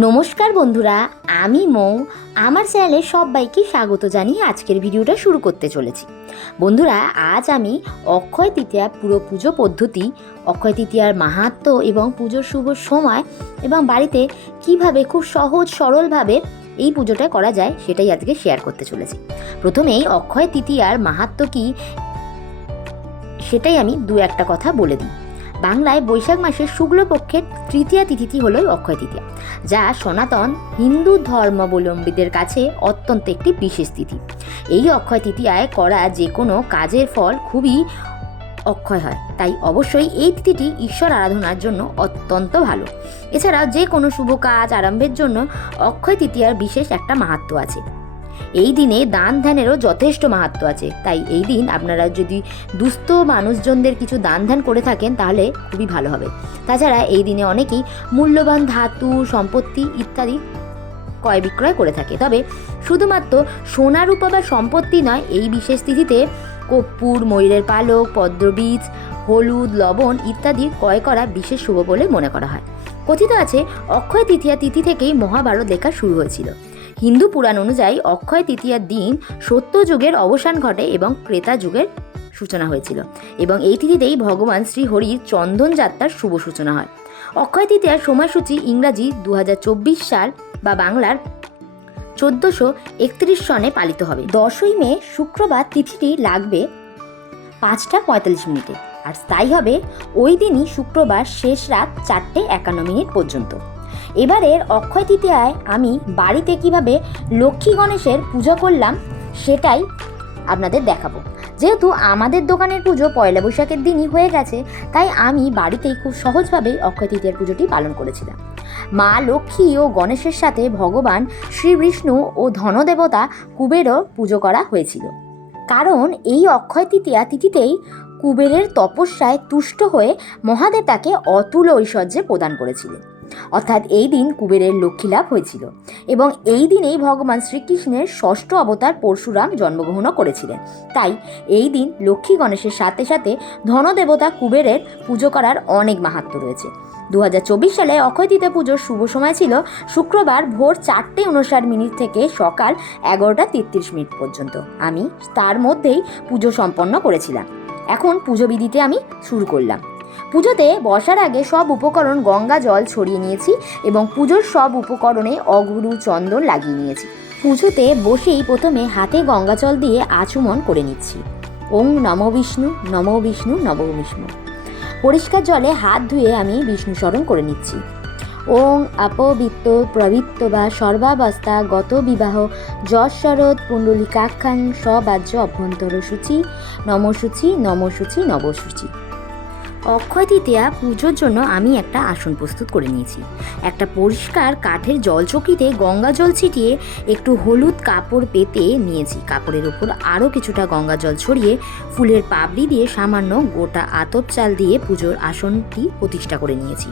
নমস্কার বন্ধুরা, আমি মৌ। আমার চ্যানেলে সবাইকে স্বাগত জানিয়ে আজকের ভিডিওটা শুরু করতে চলেছি। বন্ধুরা, আজ আমি অক্ষয় তৃতীয়া পুরো পুজো পদ্ধতি, অক্ষয় তৃতীয়ার মাহাত্ম্য এবং পুজোর শুভ সময় এবং বাড়িতে কীভাবে খুব সহজ সরলভাবে এই পুজোটা করা যায় সেটাই আজকে শেয়ার করতে চলেছি। প্রথমেই অক্ষয় তৃতীয়ার মাহাত্ম কি, সেটাই আমি দু একটা কথা বলে দিই। বাংলায় বৈশাখ মাসের শুক্লপক্ষের তৃতীয়া তিথিটি হল অক্ষয় তৃতীয়া, যা সনাতন হিন্দু ধর্মাবলম্বীদের কাছে অত্যন্ত একটি বিশেষ তিথি। এই অক্ষয় তৃতীয়ায় করা যে কোনো কাজের ফল খুবই অক্ষয় হয়, তাই অবশ্যই এই তিথিটি ঈশ্বর আরাধনার জন্য অত্যন্ত ভালো। এছাড়াও যে কোনো শুভ কাজ আরম্ভের জন্য অক্ষয় তৃতীয়ার বিশেষ একটা মাহাত্ম্য আছে। এই দিনে দান ধ্যানেরও যথেষ্ট মাহাত্ম্য আছে। তাই এই দিন আপনারা যদি দুস্থ মানুষজনদের কিছু দান ধ্যান করে থাকেন, তাহলে খুবই ভালো হবে। তাছাড়া এই দিনে অনেকেই মূল্যবান ধাতু, সম্পত্তি ইত্যাদি ক্রয় বিক্রয় করে থাকে। তবে শুধুমাত্র সোনা রূপা বা সম্পত্তি নয়, এই বিশেষ তিথিতে কর্পূর, ময়ূরের পালক, পদ্মবীজ, হলুদ, লবণ ইত্যাদি ক্রয় করা বিশেষ শুভ বলে মনে করা হয়। কথিত আছে, অক্ষয় তৃতীয়া তিথি থেকেই মহাভারত লেখা শুরু হয়েছিল। হিন্দু পুরাণ অনুযায়ী অক্ষয় তৃতীয়ার দিন সত্য যুগের অবসান ঘটে এবং ক্রেতা যুগের সূচনা হয়েছিল। এবং এই তিথিতেই ভগবান শ্রী হরির চন্দন যাত্রার শুভ সূচনা হয়। অক্ষয় তৃতীয়ার সময়সূচি ইংরাজি দু হাজার চব্বিশ সাল বা বাংলার চোদ্দোশো একত্রিশ সনে পালিত হবে। দশই মে শুক্রবার তিথিটি লাগবে পাঁচটা পঁয়তাল্লিশ মিনিটে। আর স্থায়ী হবে ওই দিনই শুক্রবার শেষ রাত চারটে একান্ন মিনিট পর্যন্ত। এবারের অক্ষয় তৃতীয়ায় আমি বাড়িতে কীভাবে লক্ষ্মী গণেশের পূজা করলাম সেটাই আপনাদের দেখাবো। যেহেতু আমাদের দোকানের পুজো পয়লা বৈশাখের দিনই হয়ে গেছে, তাই আমি বাড়িতেই খুব সহজভাবেই অক্ষয় তৃতীয়ার পুজোটি পালন করেছিলাম। মা লক্ষ্মী ও গণেশের সাথে ভগবান শ্রী বিষ্ণু ও ধনদেবতা কুবেরও পুজো করা হয়েছিল। কারণ এই অক্ষয় তৃতীয়া তিথিতেই কুবেরের তপস্যায় তুষ্ট হয়ে মহাদেব তাকে অতুল ঐশ্বর্যে প্রদান করেছিলেন অর্থাৎ এই দিন কুবেরের লক্ষ্মী লাভ হয়েছিল। এবং এই দিনেই ভগবান শ্রীকৃষ্ণের ষষ্ঠ অবতার পরশুরাম জন্মগ্রহণও করেছিলেন। তাই এই দিন লক্ষ্মী গণেশের সাথে সাথে ধনদেবতা কুবেরের পুজো করার অনেক মাহাত্ম্য রয়েছে। দু হাজার চব্বিশ সালে অক্ষয় তৃতীয়া পুজোর শুভ সময় ছিল শুক্রবার ভোর চারটে উনষাট মিনিট থেকে সকাল এগারোটা তেত্রিশ মিনিট পর্যন্ত। আমি তার মধ্যেই পুজো সম্পন্ন করেছিলাম। এখন পুজো বিধিতে আমি শুরু করলাম। পুজোতে বসার আগে সব উপকরণ গঙ্গা জল ছড়িয়ে নিয়েছি এবং পুজোর সব উপকরণে অগুরু চন্দন লাগিয়ে নিয়েছি। পুজোতে বসেই প্রথমে হাতে গঙ্গা জল দিয়ে আচমন করে নিচ্ছি। ওং নম বিষ্ণু নম বিষ্ণু নব বিষ্ণু। পরিষ্কার জলে হাত ধুয়ে আমি বিষ্ণু স্মরণ করে নিচ্ছি। ওং আপবিত্ত প্রবৃত্ত বা সর্বাবস্থা গত বিবাহ, যশ শরৎ পুণ্ডলিকাক্ষাং সবাজ্য অভ্যন্তর সূচি নমসূচি নমসূচি, নবসূচি। অক্ষয় তৃতীয়া পুজোর জন্য আমি একটা আসন প্রস্তুত করে নিয়েছি। একটা পরিষ্কার কাঠের জলচকিতে গঙ্গা জল ছিটিয়ে একটু হলুদ কাপড় পেতে নিয়েছি। কাপড়ের উপর আরও কিছুটা গঙ্গা জল ছড়িয়ে ফুলের পাপড়ি দিয়ে সামান্য গোটা আতপ চাল দিয়ে পুজোর আসনটি প্রতিষ্ঠা করে নিয়েছি।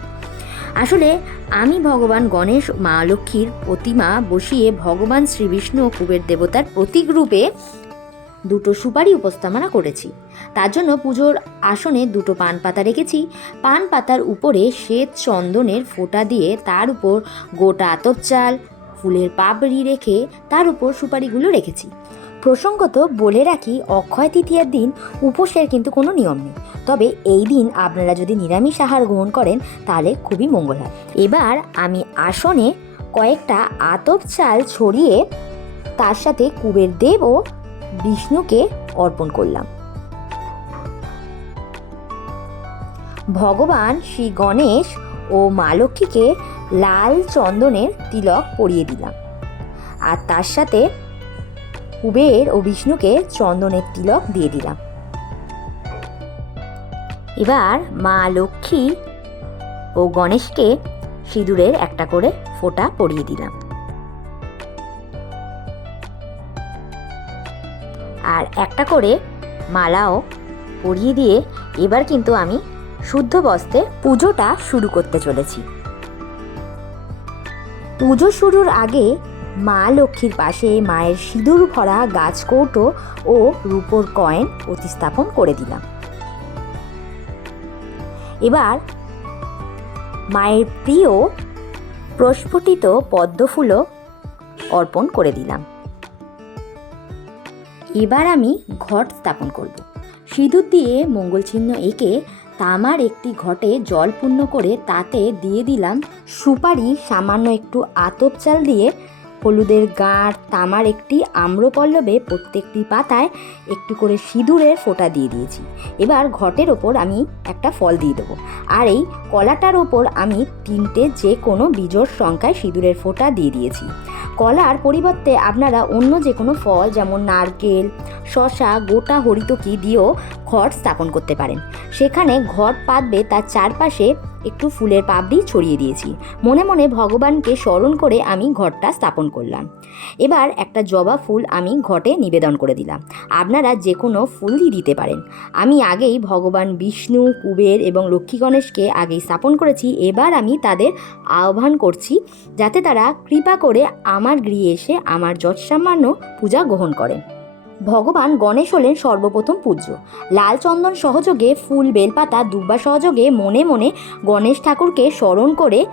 আসলে আমি ভগবান গণেশ, মা লক্ষ্মীর প্রতিমা বসিয়ে ভগবান শ্রীবিষ্ণু কুবের দেবতার প্রতীক রূপে দুটো সুপারি উপস্থাপনা করেছি। তার জন্য পুজোর আসনে দুটো পান পাতা রেখেছি। পান পাতার উপরে শ্বেত চন্দনের ফোঁটা দিয়ে তার উপর গোটা আতপ চাল, ফুলের পাপড়ি রেখে তার উপর সুপারিগুলো রেখেছি। প্রসঙ্গত বলে রাখি, অক্ষয় তৃতীয়ার দিন উপোসের কিন্তু কোনো নিয়ম নেই। তবে এই দিন আপনারা যদি নিরামিষ আহার গ্রহণ করেন, তাহলে খুবই মঙ্গল হয়। এবার আমি আসনে কয়েকটা আতপ চাল ছড়িয়ে তার সাথে কুবের দেব ও বিষ্ণুকে অর্পণ করলাম। ভগবান শ্রী গণেশ ও মা লক্ষ্মীকে লাল চন্দনের তিলক পরিয়ে দিলাম। আর তার সাথে কুবের ও বিষ্ণুকে চন্দনের তিলক দিয়ে দিলাম। এবার মা লক্ষ্মী ও গণেশকে সিঁদুরের একটা করে ফোঁটা পরিয়ে দিলাম। আর একটা করে মালাও পরিয়ে দিয়ে এবার কিন্তু আমি শুদ্ধ বস্তে পুজোটা শুরু করতে চলেছি। পুজো শুরুর আগে মা লক্ষ্মীর পাশে মায়ের সিঁদুর ভরা গাছ কৌটো ও রূপোর কয়েন প্রতিস্থাপন করে দিলাম। এবার মায়ের প্রিয় প্রস্ফুটিত পদ্মফুলও অর্পণ করে দিলাম। এবার আমি ঘট স্থাপন করব। সিঁদুর দিয়ে মঙ্গল চিহ্ন এঁকে তামার একটি ঘটে জল পূর্ণ করে তাতে দিয়ে দিলাম সুপারি সামান্য একটু আতপ চাল দিয়ে হলুদের গাঁট তামার একটি আম্রপল্লবে প্রত্যেকটি পাতায় একটু করে সিঁদুরের ফোঁটা দিয়ে দিয়েছি। এবার ঘটের ওপর আমি একটা ফল দিয়ে দেবো। আর এই কলাটার ওপর আমি তিনটে যে কোনো বিজোড় সংখ্যায় সিঁদুরের ফোঁটা দিয়ে দিয়েছি। কলার পরিবর্তে আপনারা অন্য যে কোনো ফল যেমন নারকেল শশা গোটা হরিতকি দিয়েও ঘট স্থাপন করতে পারেন। সেখানে ঘট পাতবে তার চারপাশে একটু ফুলের পাপড়ি ছড়িয়ে দিয়েছি। মনে মনে ভগবানকে স্মরণ করে আমি ঘরটা স্থাপন করলাম। এবার একটা জবা ফুল আমি ঘটে নিবেদন করে দিলাম। আপনারা যে কোনো ফুলই দিতে পারেন। আমি আগেই ভগবান বিষ্ণু, কুবের এবং লক্ষ্মী গণেশকে আগেই স্থাপন করেছি। এবার আমি তাদের আহ্বান করছি যাতে তারা কৃপা করে আমার গৃহে এসে আমার যৎসামান্য পূজা গ্রহণ করেন। ভগবান গণেশ হলেন সর্বপ্রথম পূজ্য। লাল চন্দন সহযোগে ফুল, বেলপাতা, দুব্বা সহযোগে মনে মনে গণেশ ঠাকুরকে স্মরণ করে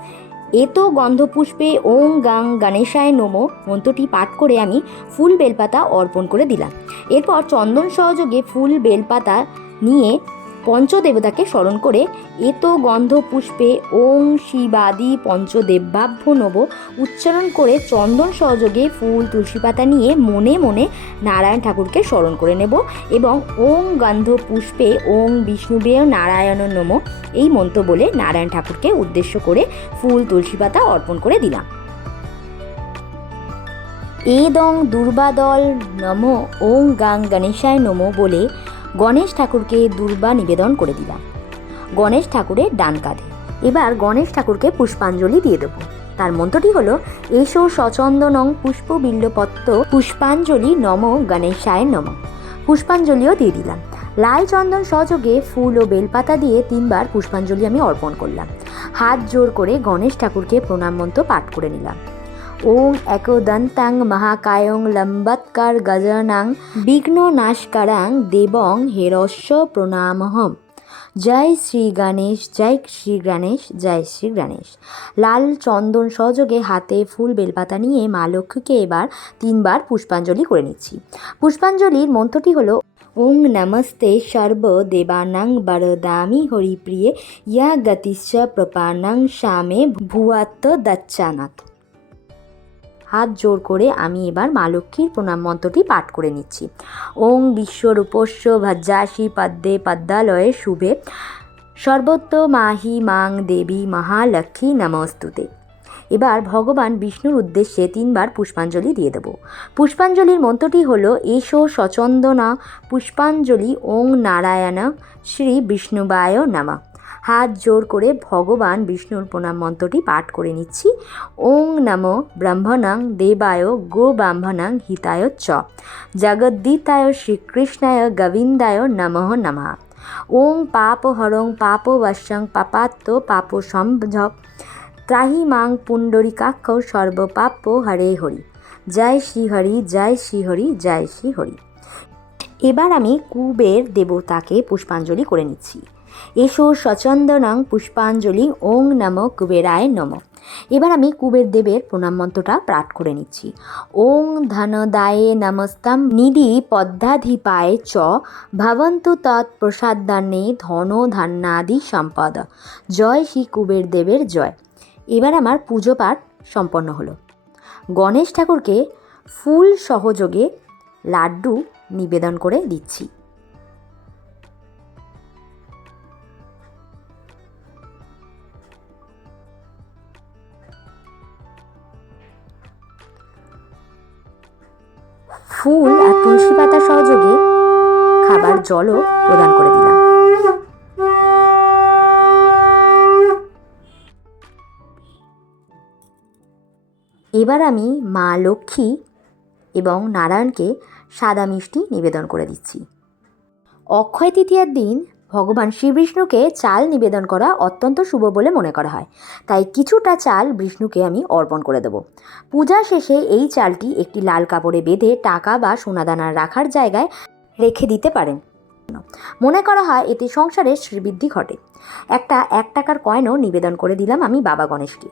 এতো গন্ধপুষ্পে ওং গাং গণেশায় নমো মন্ত্রটি পাঠ করে আমি ফুল, বেলপাতা অর্পণ করে দিলাম। এরপর চন্দন সহযোগে ফুল, বেলপাতা নিয়ে পঞ্চদেবতাকে স্মরণ করে এতো গন্ধ পুষ্পে ওং শিবাদি পঞ্চদেবাভ্য নব উচ্চারণ করে চন্দন সহযোগে ফুল, তুলসী পাতা নিয়ে মনে মনে নারায়ণ ঠাকুরকে স্মরণ করে নেব এবং ওং গন্ধ পুষ্পে ওং বিষ্ণুবেয় নারায়ণ নম এই মন্ত্র বলে নারায়ণ ঠাকুরকে উদ্দেশ্য করে ফুল, তুলসী পাতা অর্পণ করে দিলাম। এদং দুর্বাদল নম ওং গাং গণেশায় নম বলে গণেশ ঠাকুরকে দুর্বা নিবেদন করে দিলাম। গণেশ ঠাকুরের ডান কাঁধে। এবার গণেশ ঠাকুরকে পুষ্পাঞ্জলি দিয়ে দেবো। তার মন্ত্রটি হলো, এসো সচন্দনং পুষ্প বিল্লপত্র পুষ্পাঞ্জলি নম গণেশায় নম। পুষ্পাঞ্জলিও দিয়ে দিলাম। লাল চন্দন সহযোগে ফুল ও বেলপাতা দিয়ে তিনবার পুষ্পাঞ্জলি আমি অর্পণ করলাম। হাত জোর করে গণেশ ঠাকুরকে প্রণাম মন্ত্র পাঠ করে নিলাম। ওং একদন্তাং মহাকায়ং লম্বৎকার গজনাং বিঘ্ন নাশকারাং দেবং হেরস্য প্রণামহম জয় শ্রী গণেশ জয় শ্রী গণেশ জয় শ্রী গণেশ লাল চন্দন সহযোগে হাতে ফুল বেলপাতা নিয়ে মা লক্ষ্মীকে এবার তিনবার পুষ্পাঞ্জলি করে নিচ্ছি। পুষ্পাঞ্জলির মন্ত্রটি হলো, ওং নমস্তে সর্ব দেবানাং বরদামি হরিপ্রিয়ে, ইয়া গতিশ্চ প্রপানাং শ্যামে ভুয়াত্ত দচ্চানাথ। হাত জোর করে আমি এবার মা লক্ষ্মীর প্রণাম মন্ত্রটি পাঠ করে নিচ্ছি। ওং বিশ্বরূপস্য ভজ্জাসি পদ্মে পদ্মালয়ে শুভে। সর্বত্র মাহি মাং দেবী মহালক্ষ্মী নমস্তুতে। এবার ভগবান বিষ্ণুর উদ্দেশ্যে তিনবার পুষ্পাঞ্জলি দিয়ে দেব। পুষ্পাঞ্জলির মন্ত্রটি হল, এসো সচন্দনা, পুষ্পাঞ্জলি ওং নারায়ণ, শ্রী বিষ্ণুবায় নামা। হাত জোর করে ভগবান বিষ্ণুর প্রণাম মন্ত্রটি পাঠ করে নিচ্ছি। ওং নম ব্রহ্মণাং দেবায় গো ব্রাহ্মণাং হিতায় চ। জগদ্দিতায় শ্রীকৃষ্ণায় গোবিন্দায় নমঃ নমঃ। ওং পাপ হরং পাপ বশ্যং পাপাত্ম পাপ সম্ভব। ত্রাহি মাং পুণ্ডরিকাক্ষ সর্বপাপ হরে হরি। জয় শ্রী হরি জয় শ্রী হরি জয় শ্রী হরি এবার আমি কুবের দেবতাকে পুষ্পাঞ্জলি করে নিচ্ছি। এসো সচন্দনং পুষ্পাঞ্জলি, ওং নম কুবেরায় নম। এবার আমি কুবের দেবের প্রণাম মন্ত্রটা পাঠ করে নিচ্ছি। ওং ধনদায়ে নমস্তাম, নিধি পদ্মাধিপায় চ, ভবন্তু তৎ ধন ধান্যাদি সম্পদ। জয় শ্রী কুবের দেবের জয়। এবার আমার পুজো পাঠ সম্পন্ন হলো। গণেশ ঠাকুরকে ফুল সহযোগে লাড্ডু নিবেদন করে দিচ্ছি। ফুল আর তুলসী পাতা সহযোগে খাবার জলও প্রদান করে দিলাম। এবার আমি মা লক্ষ্মী এবং নারায়ণকে সাদা মিষ্টি নিবেদন করে দিচ্ছি। অক্ষয় তৃতীয়ার দিন ভগবান শ্রীবিষ্ণুকে চাল নিবেদন করা অত্যন্ত শুভ বলে মনে করা হয়। তাই কিছুটা চাল বিষ্ণুকে আমি অর্পণ করে দেব। পূজা শেষে এই চালটি একটি লাল কাপড়ে বেঁধে টাকা বা সোনাদানা রাখার জায়গায় রেখে দিতে পারেন। মনে করা হয় এতে সংসারে শ্রীবৃদ্ধি ঘটে। একটা এক টাকার কয়েনও নিবেদন করে দিলাম আমি বাবা গণেশকে।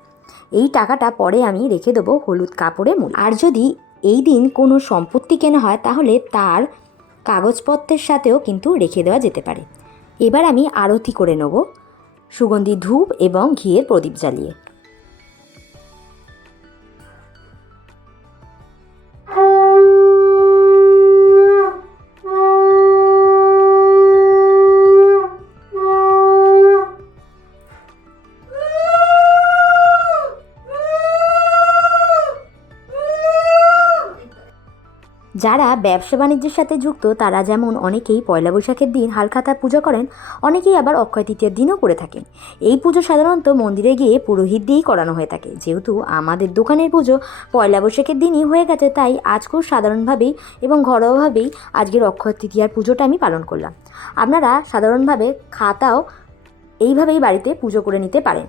এই টাকাটা পরে আমি রেখে দেবো হলুদ কাপড়ে মূল আর যদি এই দিন কোনো সম্পত্তি কেনা হয় তাহলে তার কাগজপত্রের সাথেও কিন্তু রেখে দেওয়া যেতে পারে। এবার আমি আরতি করে নেব। সুগন্ধি ধূপ এবং ঘিয়ের প্রদীপ জ্বালিয়ে। যারা ব্যবসা বাণিজ্যের সাথে যুক্ত, তারা যেমন অনেকেই পয়লা বৈশাখের দিন হালখাতা পুজো করেন, অনেকেই আবার অক্ষয় তৃতীয়ার দিনও করে থাকেন। এই পুজো সাধারণত মন্দিরে গিয়ে পুরোহিত দিয়েই করানো হয়ে থাকে। যেহেতু আমাদের দোকানের পুজো পয়লা বৈশাখের দিনই হয়ে গেছে, তাই আজ খুব সাধারণভাবেই এবং ঘরোয়াভাবেই আজকের অক্ষয় তৃতীয়ার পুজোটা আমি পালন করলাম। আপনারা সাধারণভাবে খাতাও এইভাবেই বাড়িতে পুজো করে নিতে পারেন।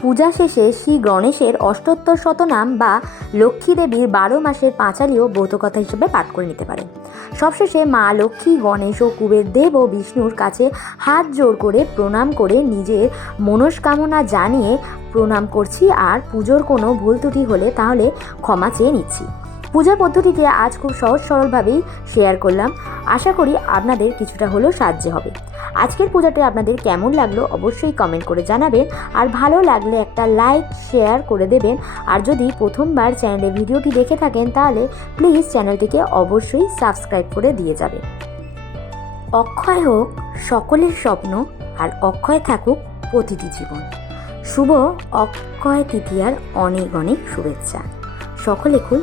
পূজা শেষে শ্রী গণেশের অষ্টোত্তর শতনাম বা লক্ষ্মী দেবীর বারো মাসের পাঁচালিও ব্রতকথা হিসেবে পাঠ করে নিতে পারেন সবশেষে মা লক্ষ্মী, গণেশ ও কুবের দেব ও বিষ্ণুর কাছে হাত জোর করে প্রণাম করে নিজের মনস্কামনা জানিয়ে প্রণাম করছি আর পুজোর কোনো ভুল ত্রুটি হলে তাহলে ক্ষমা চেয়ে নিচ্ছি। পূজা পদ্ধতিতে আজ খুব সহজ সরলভাবেই শেয়ার করলাম। আশা করি আপনাদের কিছুটা হলেও সাহায্য হবে। আজকের পূজাটা আপনাদের কেমন লাগল অবশ্যই কমেন্ট করে জানাবেন। আর ভালো লাগলে একটা লাইক শেয়ার করে দেবেন। আর যদি প্রথমবার চ্যানেলে ভিডিওটি দেখে থাকেন, তাহলে প্লিজ চ্যানেলটিকে অবশ্যই সাবস্ক্রাইব করে দিয়ে যাবেন। অক্ষয় হোক সকলের স্বপ্ন, আর অক্ষয় থাকুক প্রতিটি জীবন। শুভ অক্ষয় তৃতীয়ার অনেক অনেক শুভেচ্ছা। সকলে খুব